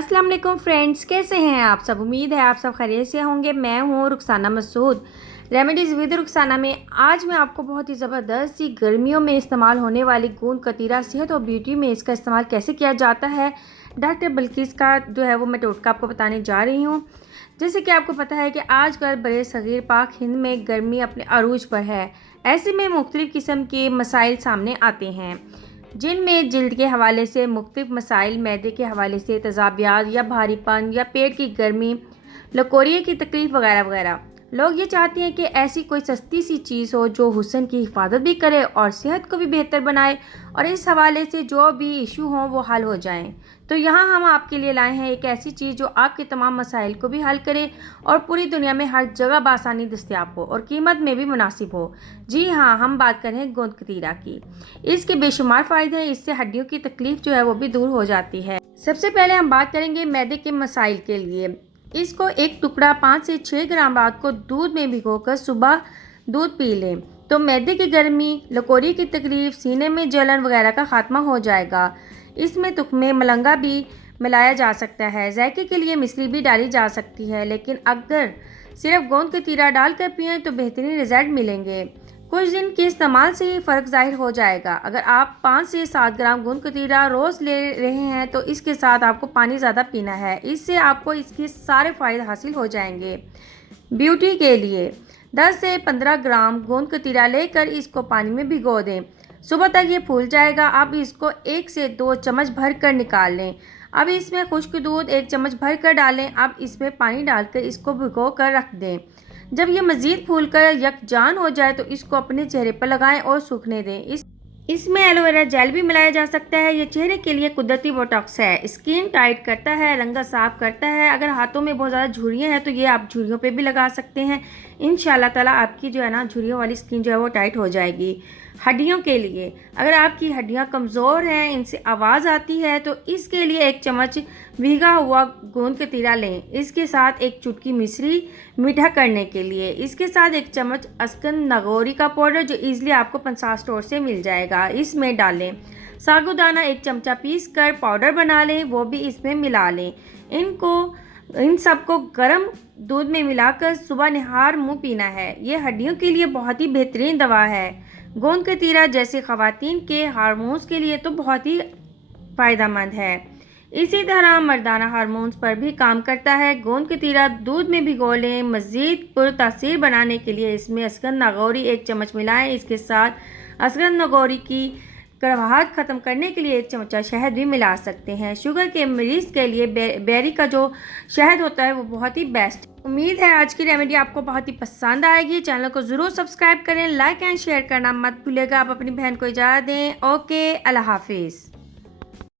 अस्सलाम वालेकुम फ्रेंड्स, कैसे हैं आप सब। उम्मीद है आप सब खैरियत से होंगे। मैं हूँ रुखसाना मसूद, रेमेडीज़ विद रुखसाना में। आज मैं आपको बहुत ही ज़बरदस्त सी गर्मियों में इस्तेमाल होने वाली गूंद कतीरा सेहत और ब्यूटी में इसका इस्तेमाल कैसे किया जाता है, डॉक्टर बल्किस का जो है वो मैं टोटका आपको बताने जा रही हूँ। जैसे कि आपको पता है कि आजकल बड़े सगीर पाक हिंद में गर्मी अपने अरूज पर है। ऐसे में मुख्तलिफ़ किस्म के मसाइल सामने आते हैं, जिनमें जिल्द के हवाले से मुख्तलिफ मसाइल, मैदे के हवाले से तेज़ाबियत या भारीपन या पेट की गर्मी, लकोरिए की तकलीफ़ वगैरह वगैरह। लोग ये चाहते हैं कि ऐसी कोई सस्ती सी चीज़ हो जो हुस्न की हिफाजत भी करे और सेहत को भी बेहतर बनाए, और इस हवाले से जो भी इशू हों वो हल हो जाएं। तो यहाँ हम आपके लिए लाए हैं एक ऐसी चीज़ जो आपके तमाम मसाइल को भी हल करे और पूरी दुनिया में हर जगह बासानी दस्तयाब हो और कीमत में भी मुनासिब हो। जी हाँ, हम बात कर रहे हैं गोंद कतीरा की। इसके बेशुमार फ़ायदे हैं, इससे हड्डियों की तकलीफ़ जो है वो भी दूर हो जाती है। सबसे पहले हम बात करेंगे मैदे के मसाइल के लिए। इसको एक टुकड़ा 5 से 6 ग्राम रात को दूध में भिगोकर सुबह दूध पी लें तो मैदे की गर्मी, लकोरी की तकलीफ़, सीने में जलन वगैरह का खात्मा हो जाएगा। इसमें तुख्मे मलंगा भी मिलाया जा सकता है। जायके के लिए मिश्री भी डाली जा सकती है, लेकिन अगर सिर्फ गोंद कतीरा डालकर पिएं तो बेहतरीन रिजल्ट मिलेंगे। कुछ दिन के इस्तेमाल से ही फ़र्क ज़ाहिर हो जाएगा। अगर आप 5 से 7 ग्राम गोंद कतीरा रोज़ ले रहे हैं तो इसके साथ आपको पानी ज़्यादा पीना है। इससे आपको इसके सारे फ़ायदे हासिल हो जाएंगे। ब्यूटी के लिए 10 से 15 ग्राम गोंद कतीरा लेकर इसको पानी में भिगो दें। सुबह तक ये फूल जाएगा। अब इसको 1 से 2 चम्मच भर कर निकाल लें। अब इसमें खुश्क दूध 1 चम्मच भर कर डालें। अब इसमें पानी डालकर इसको भिगो कर रख दें। जब ये मज़ीद फूलकर यकजान हो जाए तो इसको अपने चेहरे पर लगाएं और सूखने दें। इसमें एलोवेरा जेल भी मिलाया जा सकता है। ये चेहरे के लिए कुदरती बोटॉक्स है, स्किन टाइट करता है, रंगा साफ करता है। अगर हाथों में बहुत ज़्यादा झुर्रियाँ हैं तो ये आप झुर्रियों पे भी लगा सकते हैं। इंशाल्लाह ताला आपकी जो है ना झुर्रियों वाली स्किन जो है वो टाइट हो जाएगी। हड्डियों के लिए, अगर आपकी हड्डियां कमज़ोर हैं, इनसे आवाज़ आती है, तो इसके लिए 1 चम्मच भीगा हुआ गोंद कतीरा लें। इसके साथ 1 चुटकी मिश्री मीठा करने के लिए। इसके साथ 1 चम्मच अस्कन नगोरी का पाउडर जो ईज़िली आपको पंसार स्टोर से मिल जाएगा, इसमें डालें। साबूदाना 1 चमचा पीस कर पाउडर बना लें, वो भी इसमें मिला लें। इन सबको गर्म दूध में मिलाकर सुबह निहार मुँह पीना है। ये हड्डियों के लिए बहुत ही बेहतरीन दवा है। गोंद कतीरा जैसे ख़वातीन के हार्मोन्स के लिए तो बहुत ही फ़ायदेमंद है। इसी तरह मर्दाना हार्मोन्स पर भी काम करता है। गोंद कतीरा दूध में भिगो लें। मज़ीद पुरतासीर बनाने के लिए इसमें अस्गन नागौरी 1 चम्मच मिलाएं। इसके साथ अस्गन नागौरी की कड़वाहट ख़त्म करने के लिए 1 चमचा शहद भी मिला सकते हैं। शुगर के मरीज़ के लिए बेरी का जो शहद होता है वो बहुत ही बेस्ट। उम्मीद है आज की रेमेडी आपको बहुत ही पसंद आएगी। चैनल को ज़रूर सब्सक्राइब करें, लाइक एंड शेयर करना मत भूलिएगा। आप अपनी बहन को इजाज़त दें। ओके, अल्लाह हाफिज़।